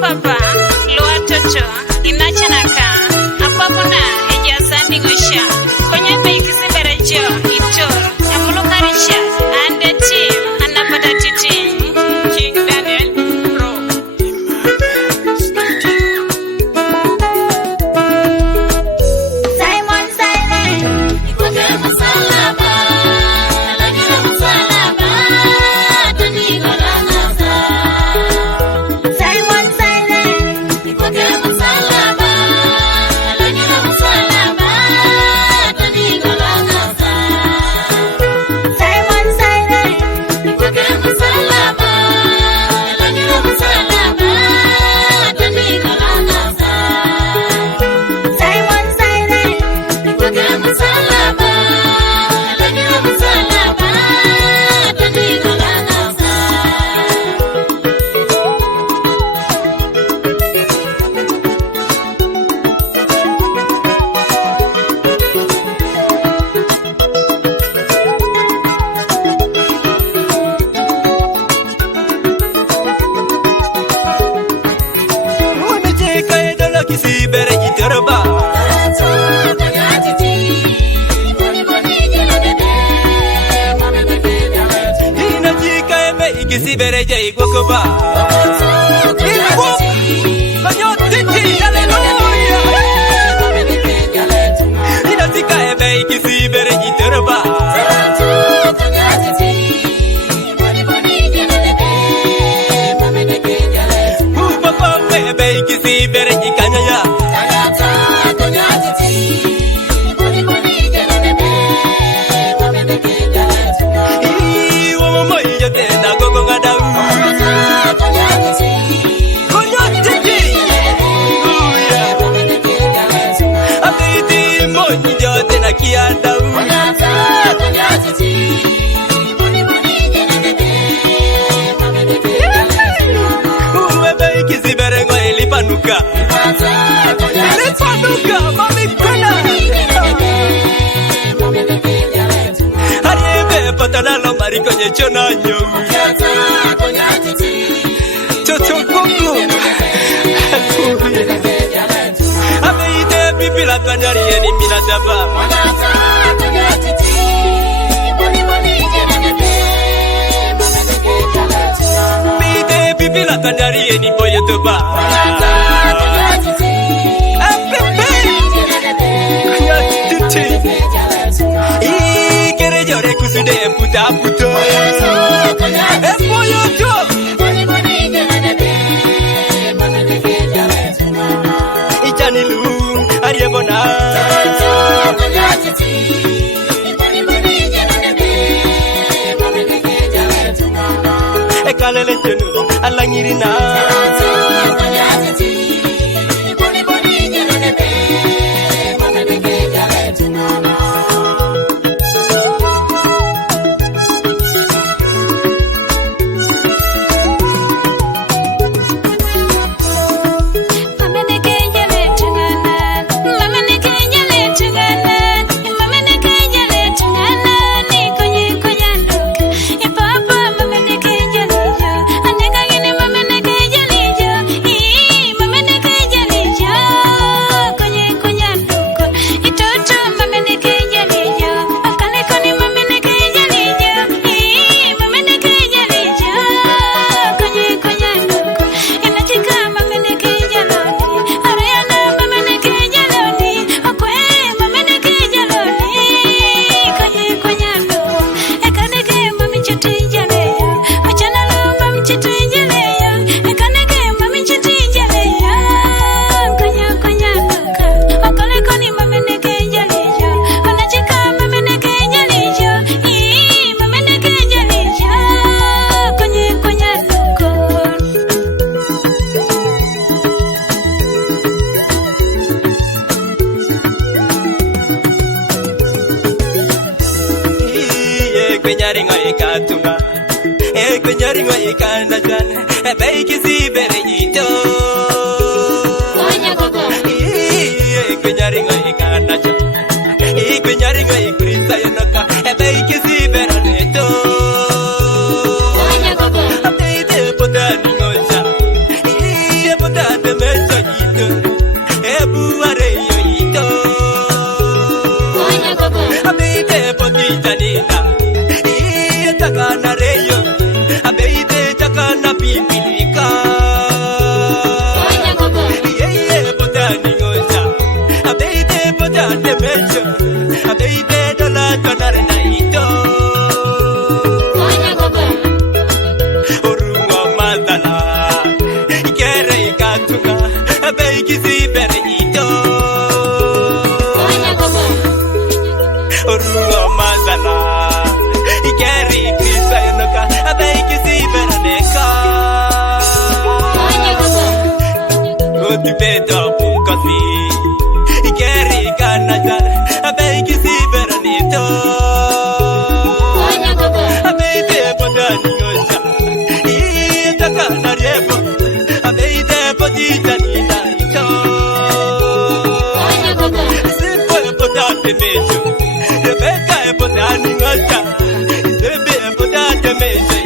papa luatoto inachanaka apapona ejasandi ngosha konye beikisiberejo ito emulukarisha ande team anapata titi King Daniel Pro Simon Silent Ikoke masalaba Lagina masalaba Tani kolanasa Simon Silent Ikoke masalaba Lagina masalaba Tani kolanasa Simon Silent Ikoke masalaba Lagina masalaba Tani kolanasa Simon Silent Ikoke masalaba Lagina masalaba Tani kolanasa Unajeka edolo kisibere jitorba inajika eme ikisibere jai gokoba kanyo titi haleluya inajika eme ikisibere jitorba papa eme ikisibere jikanyaya iwo momo ijotenda gogo ngadau kanyo titi abeiti monyi jotena kiandau uwebe ikisibere ngoe lipanuka mami kuna ariebe patanalo marikonye chonanyo chochokungu abeite pipila kanyarieni minataba abeite pipila kanyarieni boyetoba ikere jore kusude puta puto epoyoto ichanilu ariebona ekalele chenu alangirina kwenyaringo ikatunga kwenyaringo ikanajan beikisibere jito kwenyaringo ikanajan kwenyaringo ikrisa yonoka beikisibere neto abeite potani ngoja tibeto bukasi Ikeri kanajan Abe kisi beranito Abe ite potani osha Ita kanariepo Abe ite potita nina ito Simpo e potate mejo Rebecca e potani osha Sebe e potate mejo